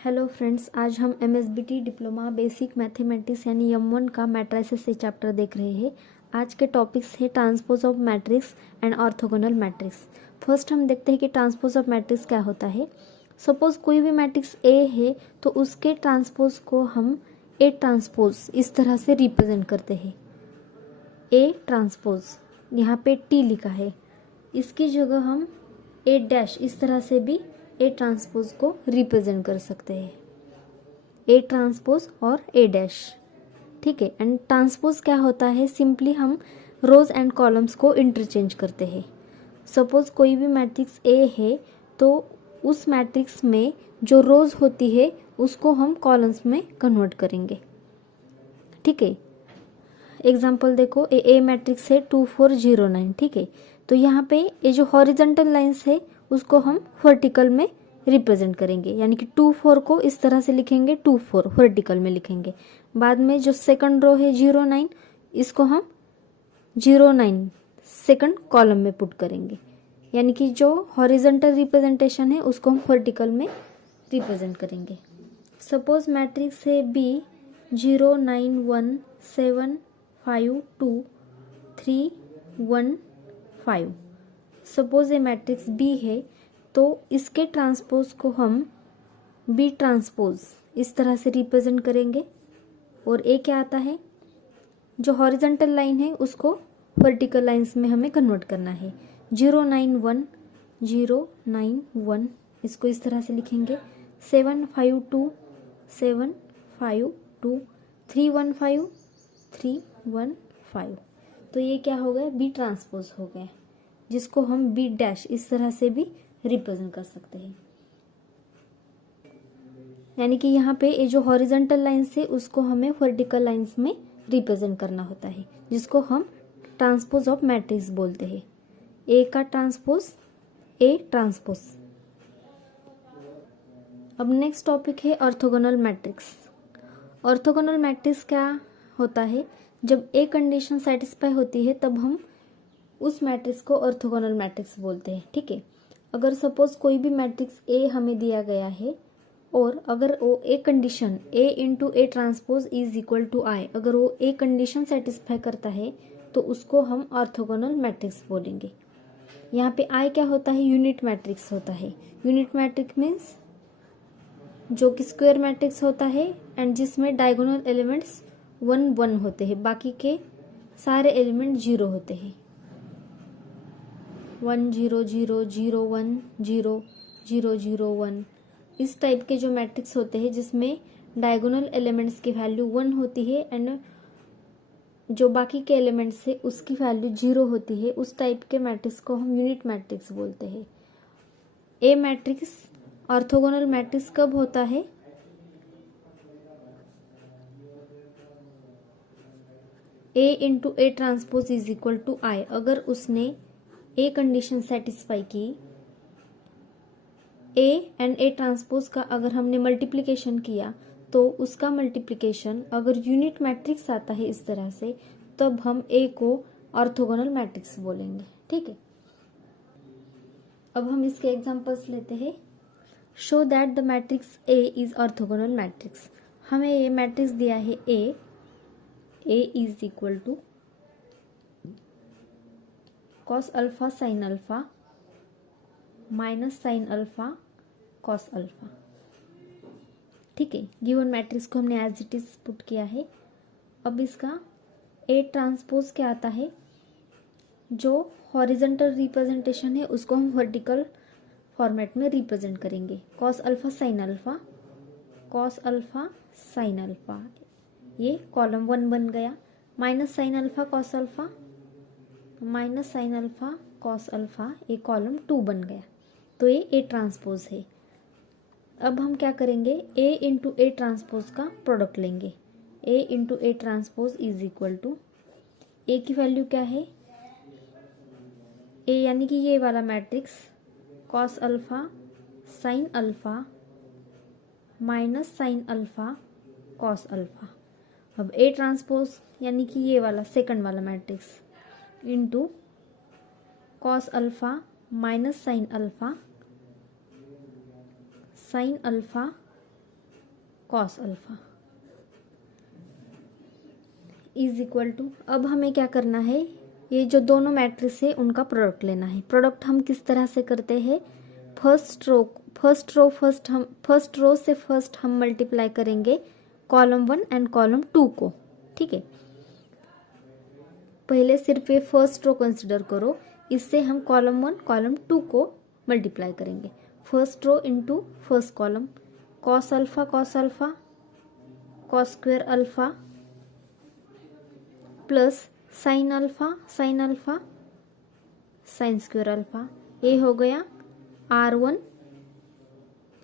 Hello friends, आज हम MSBT diploma basic mathematics यानी M1 का मैट्रिसेस से चैप्टर देख रहे हैं। आज के टॉपिक्स है transpose of matrix and orthogonal matrix. First हम देखते हैं कि ट्रांसपोज ऑफ मैट्रिक्स क्या होता है। सपोज कोई भी मैट्रिक्स A है तो उसके ट्रांसपोज को हम A ट्रांसपोज इस तरह से रिप्रेजेंट करते हैं। A ट्रांसपोज, यहाँ पे T लिखा है, इसकी जगह हम A डैश इस तरह से भी ए ट्रांसपोज को रिप्रेजेंट कर सकते हैं, ए ट्रांसपोज और ए डैश। ठीक है। एंड ट्रांसपोज क्या होता है, सिंपली हम रोज एंड कॉलम्स को इंटरचेंज करते हैं। सपोज कोई भी मैट्रिक्स ए है तो उस मैट्रिक्स में जो रोज होती है उसको हम कॉलम्स में कन्वर्ट करेंगे। ठीक है। एग्जाम्पल देखो, ए मैट्रिक्स है 2 4 0 9। ठीक है। तो यहाँ पे ये जो हॉरिजॉन्टल लाइंस है उसको हम वर्टिकल में रिप्रेजेंट करेंगे, यानी कि 2 4 को इस तरह से लिखेंगे, 2 4 वर्टिकल में लिखेंगे। बाद में जो सेकंड रो है 0 9, इसको हम 0 9 सेकंड कॉलम में पुट करेंगे, यानी कि जो हॉरिजॉन्टल रिप्रेजेंटेशन है उसको हम वर्टिकल में रिप्रेजेंट करेंगे। सपोज मैट्रिक्स है बी 0 9 1 7 5 2 3 1 5। सपोज ये मैट्रिक्स बी है तो इसके ट्रांसपोज को हम बी ट्रांसपोज इस तरह से रिप्रेजेंट करेंगे। और ए क्या आता है, जो हॉरिजॉन्टल लाइन है उसको वर्टिकल लाइंस में हमें कन्वर्ट करना है। 0 9 1 0 9 1 इसको इस तरह से लिखेंगे। 7 5 2 7 5 2 3 1 5 3 1 5। तो ये क्या हो गया, बी ट्रांसपोज हो गया, जिसको हम बी डैश इस तरह से भी रिप्रेजेंट कर सकते हैं। यानी कि यहाँ पे ये जो हॉरिजॉन्टल लाइंस है उसको हमें वर्टिकल लाइंस में रिप्रेजेंट करना होता है, जिसको हम ट्रांसपोज ऑफ मैट्रिक्स बोलते हैं। ए का ट्रांसपोज, ए ट्रांसपोज। अब नेक्स्ट टॉपिक है ऑर्थोगोनल मैट्रिक्स। ऑर्थोगोनल मैट्रिक्स क्या होता है, जब ए कंडीशन सेटिस्फाई होती है तब हम उस मैट्रिक्स को ऑर्थोगोनल मैट्रिक्स बोलते हैं। ठीक है। अगर सपोज कोई भी मैट्रिक्स ए हमें दिया गया है और अगर वो A condition A into A transpose is equal to I, अगर वो ए कंडीशन सेटिस्फाई करता है तो उसको हम ऑर्थोगोनल मैट्रिक्स बोलेंगे। यहाँ पे आई क्या होता है, यूनिट मैट्रिक्स होता है। यूनिट मैट्रिक्स मीन्स जो कि स्क्वायर मैट्रिक्स होता है एंड जिसमें डायगोनल एलिमेंट्स 1 1 होते हैं, बाकी के सारे एलिमेंट 0 होते हैं। 1 0 0 0 1 0 0 0 1 इस टाइप के जो मैट्रिक्स होते हैं जिसमें डायगोनल एलिमेंट्स की वैल्यू 1 होती है एंड जो बाकी के एलिमेंट्स है उसकी वैल्यू 0 होती है, उस टाइप के मैट्रिक्स को हम यूनिट मैट्रिक्स बोलते हैं। ए मैट्रिक्स ऑर्थोगोनल मैट्रिक्स कब होता है, A into A transpose is equal to I, अगर उसने ए कंडीशन सेटिस्फाई की। ए एंड ए ट्रांसपोज का अगर हमने मल्टीप्लिकेशन किया तो उसका मल्टीप्लिकेशन अगर यूनिट मैट्रिक्स आता है इस तरह से, तब हम ए को ऑर्थोगोनल मैट्रिक्स बोलेंगे। ठीक है। अब हम इसके एग्जांपल्स लेते हैं। Show that the matrix A is orthogonal matrix. हमें ये मैट्रिक्स दिया है A is equal to cos alpha sine alpha minus sine alpha cos alpha. ठीक है। गिवन मैट्रिक्स को हमने एज इट इज पुट किया है। अब इसका ए ट्रांसपोज क्या आता है, जो हॉरिजॉन्टल रिप्रेजेंटेशन है उसको हम वर्टिकल फॉर्मेट में रिप्रेजेंट करेंगे। Cos alpha sine alpha, cos alpha sine alpha, ये कॉलम 1 बन गया। Minus sine alpha cos alpha, minus sine alpha cos alpha, ये कॉलम 2 बन गया। तो ये ए ट्रांसपोज है। अब हम क्या करेंगे, ए इंटू ए ट्रांसपोज का प्रोडक्ट लेंगे। A into A transpose is equal to, A की वैल्यू क्या है, ए यानी कि ये वाला matrix cos alpha sine alpha minus sine alpha cos alpha. अब ए ट्रांसपोज यानी कि ये वाला सेकंड वाला matrix into cos alpha minus sine alpha cos alpha is equal to, अब हमें क्या करना है, ये जो दोनों मैट्रिक्स है उनका प्रोडक्ट लेना है। प्रोडक्ट हम किस तरह से करते हैं, फर्स्ट रो से फर्स्ट हम मल्टीप्लाई करेंगे कॉलम 1 एंड कॉलम 2 को, ठीक है। पहले सिर्फ ये फर्स्ट रो कंसिडर करो, इससे हम कॉलम 1 कॉलम 2 को मल्टीप्लाई करेंगे। First row into first column, cos alpha cos square alpha plus sine alpha sine square alpha, ये हो गया R1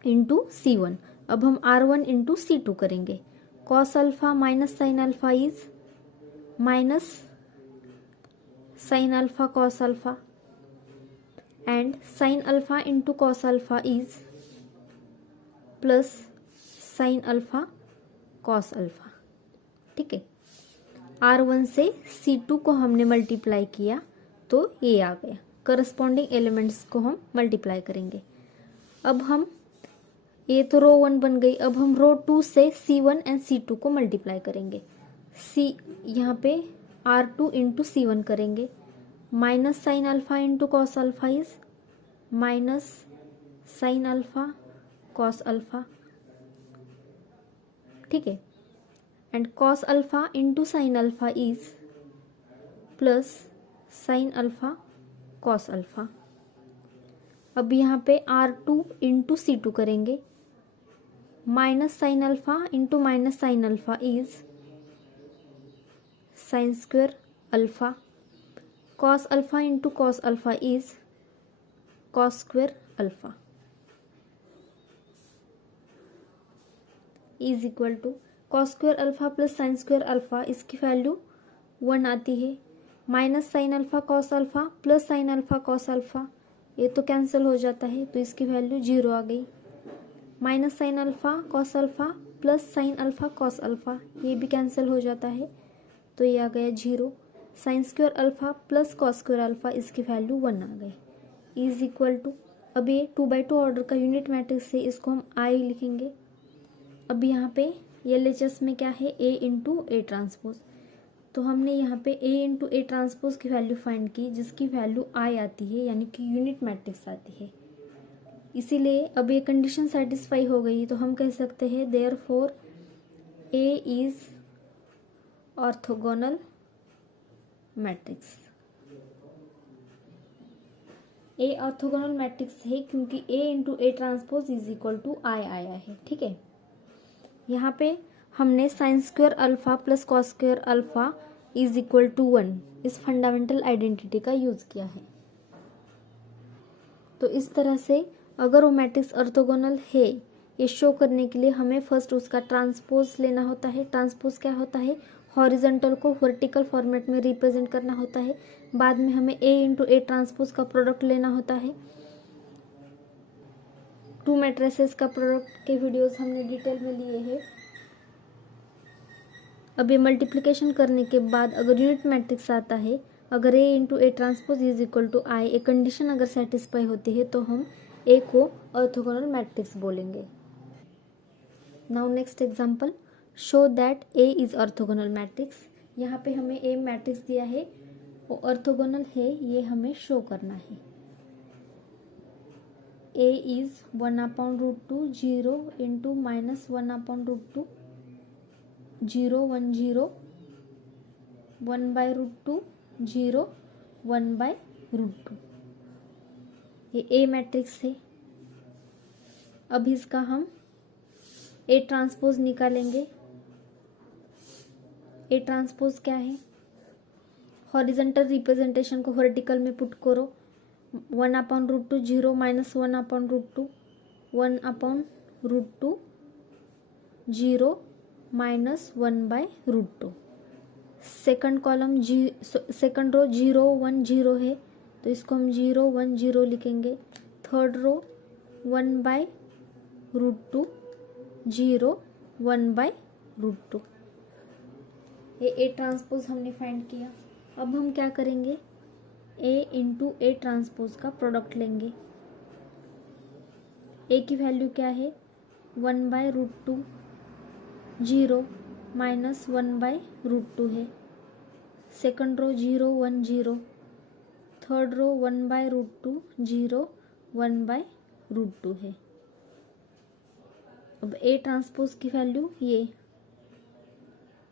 इंटू C1। अब हम R1 इंटू C2 करेंगे। Cos alpha minus sine alpha is minus sine alpha cos alpha and sign alpha into cos alpha is plus sine alpha cos alpha, ठीक है। R1 से C2 को हमने multiply किया तो ये आ गया। करस्पॉन्डिंग एलिमेंट्स को हम मल्टीप्लाई करेंगे। अब हम, ये तो रो 1 बन गई, अब हम रो 2 से C1 एंड C2 को मल्टीप्लाई करेंगे। यहाँ पे R2 इंटू C1 करेंगे, minus sine alpha into cos alpha is minus sine alpha cos alpha, ठीक है। And cos alpha into sine alpha is plus sine alpha cos alpha. अब यहाँ पे R2 इंटू C2 करेंगे, minus sine alpha into minus sine alpha is sine square alpha, cos alpha into cos alpha is cos square alpha is equal to cos square alpha plus sine square alpha, इसकी value 1 आती है। Minus sine alpha cos alpha plus sine alpha cos alpha, ये तो cancel हो जाता है तो इसकी वैल्यू 0 आ गई। Minus sine alpha cos alpha plus sine alpha cos alpha, ये भी कैंसिल हो जाता है तो ये आ गया 0। Sign square alpha plus cos square alpha, इसकी वैल्यू 1 आ गई इज इक्वल टू, अब ये 2x2 ऑर्डर का यूनिट मैट्रिक्स है, इसको हम आई लिखेंगे। अब यहाँ पे LHS में क्या है, A इंटू ए ट्रांसपोज, तो हमने यहाँ पे A इंटू ए ट्रांसपोज की वैल्यू फाइंड की जिसकी वैल्यू आई आती है, यानी कि यूनिट मैट्रिक्स आती है। इसीलिए अब ये कंडीशन सेटिस्फाई हो गई तो हम कह सकते हैं therefore A is orthogonal matrix. A orthogonal matrix है क्योंकि A into A transpose is equal to I आया है, ठीक है। यहाँ पे हमने sine square alpha plus cos square alpha is equal to 1 इस फंडामेंटल आइडेंटिटी का यूज किया है। तो इस तरह से अगर वो मैट्रिक्स ऑर्थोगोनल है ये शो करने के लिए हमें फर्स्ट उसका ट्रांसपोज लेना होता है। ट्रांसपोज क्या होता है, हॉरिजॉन्टल को वर्टिकल फॉर्मेट में रिप्रेजेंट करना होता है। बाद में हमें A इंटू ए ट्रांसपोज का प्रोडक्ट लेना होता है। 2 मैट्रिसेस का प्रोडक्ट के वीडियोस हमने डिटेल में लिए हैं। अब ये मल्टीप्लिकेशन करने के बाद अगर यूनिट मैट्रिक्स आता है, अगर A into A transpose is equal to I, एक कंडीशन अगर सेटिस्फाई होती है तो हम A को ऑर्थोगोनल मैट्रिक्स बोलेंगे। Now next example, show that A is orthogonal matrix. यहाँ पे हमें A मैट्रिक्स दिया है, वो ऑर्थोगोनल है, ये हमें शो करना है। A इज 1/√2 0 इंटू माइनस 1/√2 0 1 0 1/√2 0 1/√2, ये A मैट्रिक्स है। अब इसका हम A ट्रांसपोज निकालेंगे। A ट्रांसपोज क्या है, हॉरिजॉन्टल रिप्रेजेंटेशन को वर्टिकल में पुट करो। 1/√2 0 minus 1/√2 1/√2 0 minus 1/√2। Second column second row 0 1 0 है तो इसको हम 0 1 0 लिखेंगे। थर्ड रो 1/√2 0 1/√2, ये A ट्रांसपोज हमने फाइंड किया। अब हम क्या करेंगे, A इंटू ए ट्रांसपोज का प्रोडक्ट लेंगे। A की वैल्यू क्या है, 1/√2 0 माइनस 1/√2 है। सेकंड रो 0 1 0, थर्ड रो 1/√2 0 1/√2 है। अब ए ट्रांसपोज की वैल्यू ये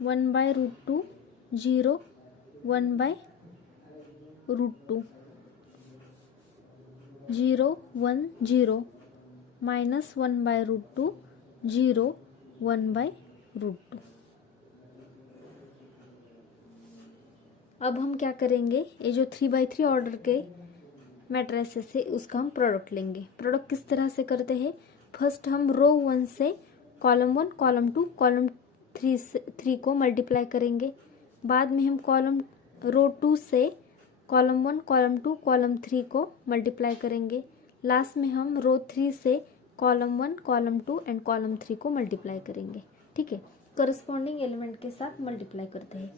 1/√2 0 1/√2 0 1 0 माइनस 1/√2 0 1/√2। अब हम क्या करेंगे, ये जो 3/3 ऑर्डर के मैट्रिसेस है उसका हम प्रोडक्ट लेंगे। प्रोडक्ट किस तरह से करते हैं, फर्स्ट हम रो 1 से कॉलम 1 कॉलम 2 कॉलम 3 को मल्टीप्लाई करेंगे। बाद में हम रो 2 से कॉलम 1 कॉलम 2 कॉलम 3 को मल्टीप्लाई करेंगे। लास्ट में हम रो 3 से कॉलम 1 कॉलम 2 एंड कॉलम 3 को मल्टीप्लाई करेंगे। ठीक है, करस्पॉन्डिंग एलिमेंट के साथ मल्टीप्लाई करते हैं।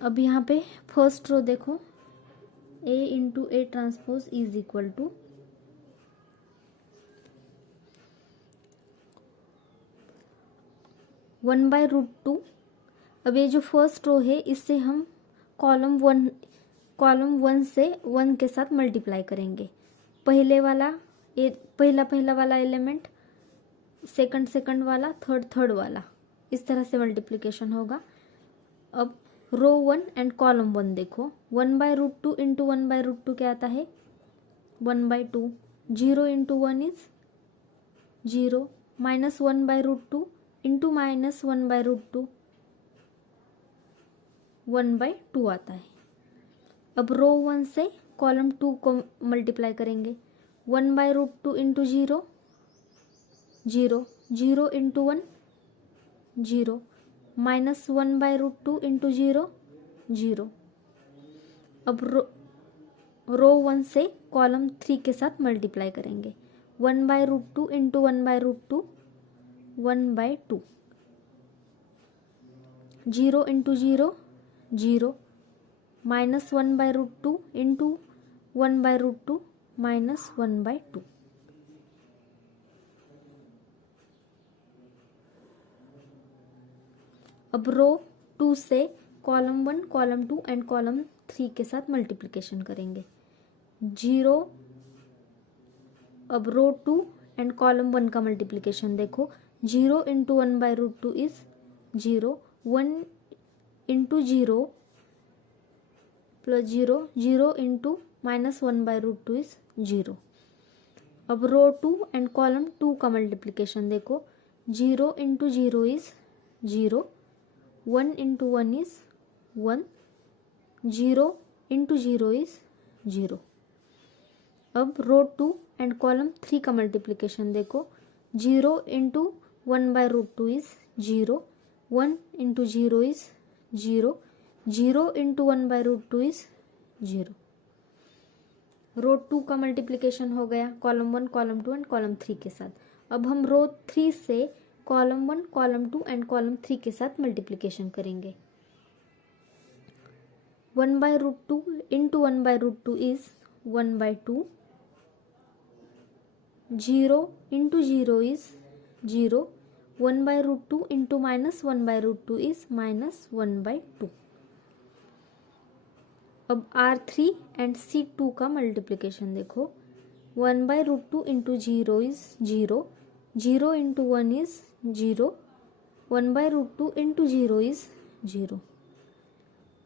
अब यहाँ पे फर्स्ट रो देखो, A into A transpose is equal to 1/√2। अब ये जो फर्स्ट रो है इससे हम कॉलम 1 से 1 के साथ मल्टीप्लाई करेंगे। पहला वाला एलिमेंट, सेकंड वाला, थर्ड वाला, इस तरह से मल्टीप्लिकेशन होगा। अब रो 1 एंड कॉलम 1 देखो, 1/√2 इंटू 1/√2 क्या आता है 1/2, 0 into 1 is 0, minus 1/√2 into minus 1/√2 1/2 आता है। अब रो 1 से कॉलम 2 को मल्टीप्लाई करेंगे, 1/√2 इंटू 0 0, 0 इंटू 1 0, माइनस 1/√2 इंटू 0 0। अब रो 1 से कॉलम 3 के साथ मल्टीप्लाई करेंगे, 1/√2 into 1/√2 1/2, 0 into 0 0, minus 1/√2 into 1/√2 minus 1/2। अब रो 2 से कॉलम 1 कॉलम 2 एंड कॉलम 3 के साथ मल्टीप्लिकेशन करेंगे, 0। अब रो 2 एंड कॉलम 1 का मल्टीप्लिकेशन देखो, 0 into 1/√2 is 0, 1 into 0 plus 0, 0 into minus 1/√2 is 0। अब रो 2 एंड कॉलम 2 का मल्टीप्लिकेशन देखो, 0 into 0 is 0, 1 into 1 is 1, 0 into 0 is 0। अब रो 2 एंड कॉलम 3 का मल्टीप्लिकेशन देखो, 0 into 1/√2 is 0, 1 into 0 is 0, 0 into 1/√2 is 0। रो 2 का मल्टीप्लिकेशन हो गया कॉलम 1 कॉलम 2 एंड कॉलम 3 के साथ। अब हम रो 3 से कॉलम 1 कॉलम 2 एंड कॉलम 3 के साथ मल्टीप्लिकेशन करेंगे, 1/√2 into 1/√2 is 1/2, 0 into 0 is 0, 1/√2 into minus 1/√2 is minus 1/2। अब R3 एंड C2 का मल्टीप्लिकेशन देखो, 1/√2 into 0 is 0, 0 into 1 is 0, 1/√2 into 0 is 0।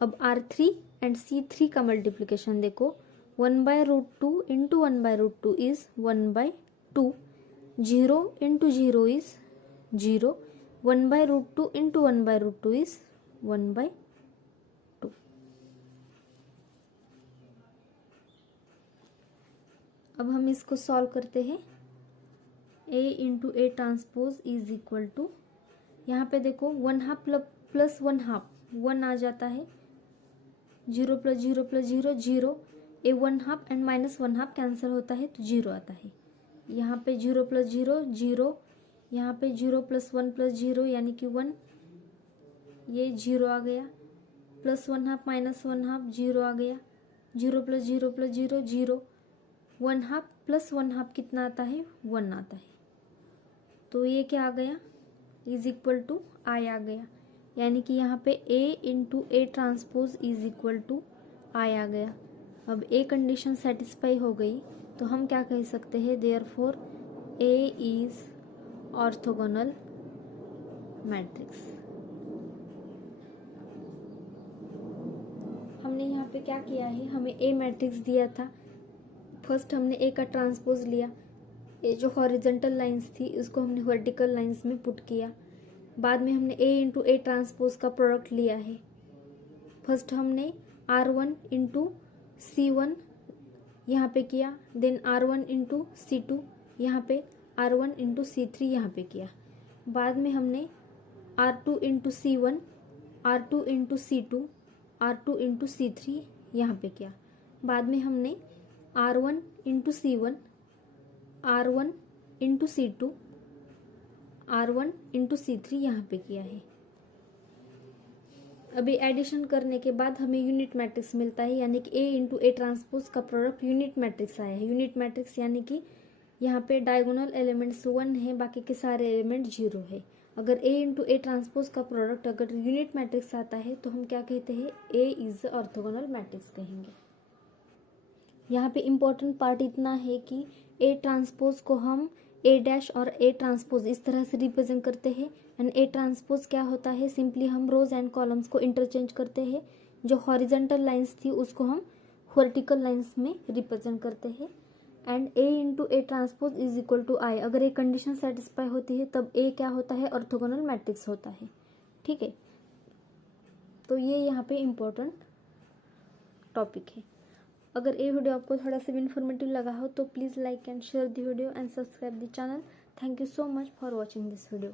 अब R3 एंड C3 का मल्टीप्लिकेशन देखो, 1/√2 into 1/√2 is 1/2, 0 into 0 is 0, 1/√2 into 1/√2 is 1/2। अब हम इसको सॉल्व करते हैं। A into A transpose is equal to, यहाँ पे देखो 1/2 प्लस 1/2 1 आ जाता है, 0 plus 0 plus 0 0, A 1/2 and minus 1/2 cancel होता है तो 0 आता है। यहाँ पे 0 प्लस 0 0, यहाँ पे 0 प्लस 1 प्लस 0 यानी कि 1, ये 0 आ गया, प्लस 1/2 माइनस 1/2 0 आ गया, 0 प्लस 0 प्लस 0 0, 1/2 प्लस 1/2 कितना आता है 1 आता है। तो ये क्या आ गया इज इक्वल टू आई आ गया, यानी कि यहाँ पे A into A transpose is equal to I आ गया। अब ए कंडीशन सेटिस्फाई हो गई तो हम क्या कह सकते हैं, therefore A is orthogonal matrix. हमने यहाँ पे क्या किया है, हमें ए मैट्रिक्स दिया था, फर्स्ट हमने ए का ट्रांसपोज लिया, ये जो हॉरिजेंटल लाइंस थी उसको हमने वर्टिकल लाइंस में पुट किया, बाद में हमने ए इंटू ए ट्रांसपोज का प्रोडक्ट लिया है। फर्स्ट हमने R1 इंटू C1 यहाँ पे किया, देन R1 इंटू C2 यहाँ पे, R1 इंटू C3 यहाँ पे किया, बाद में हमने R2 into C1, R2 into C2, R2 into C3 यहाँ पे किया, बाद में हमने R1 into C1, R1 into C2, R1 into C3 यहाँ पे किया है। अभी एडिशन करने के बाद हमें यूनिट मैट्रिक्स मिलता है, यानी कि A इंटू ए ट्रांसपोज का प्रोडक्ट यूनिट मैट्रिक्स आया है। यूनिट मैट्रिक्स यानी कि यहाँ पे डायगोनल एलिमेंट्स 1 है, बाकी के सारे एलिमेंट 0 है। अगर A इंटू ए ट्रांसपोज का प्रोडक्ट अगर यूनिट मैट्रिक्स आता है तो हम क्या कहते हैं, A इज ऑर्थोगोनल मैट्रिक्स कहेंगे। यहाँ पे इम्पोर्टेंट पार्ट इतना है कि ए ट्रांसपोज को हम ए डैश और ए ट्रांसपोज इस तरह से रिप्रेजेंट करते हैं, एंड ए ट्रांसपोज क्या होता है, सिंपली हम रोज एंड कॉलम्स को इंटरचेंज करते हैं, जो हॉरिजेंटल लाइंस थी उसको हम वर्टिकल लाइंस में रिप्रेजेंट करते हैं, and A into A transpose is equal to I. अगर ये कंडीशन सेटिस्फाई होती है तब ए क्या होता है, ऑर्थोगोनल मैट्रिक्स होता है। ठीक है, तो ये यहाँ पे इम्पोर्टेंट टॉपिक है। अगर ये वीडियो आपको थोड़ा सा भी इन्फॉर्मेटिव लगा हो तो please like and share the video and subscribe the channel. Thank you so much for watching this video.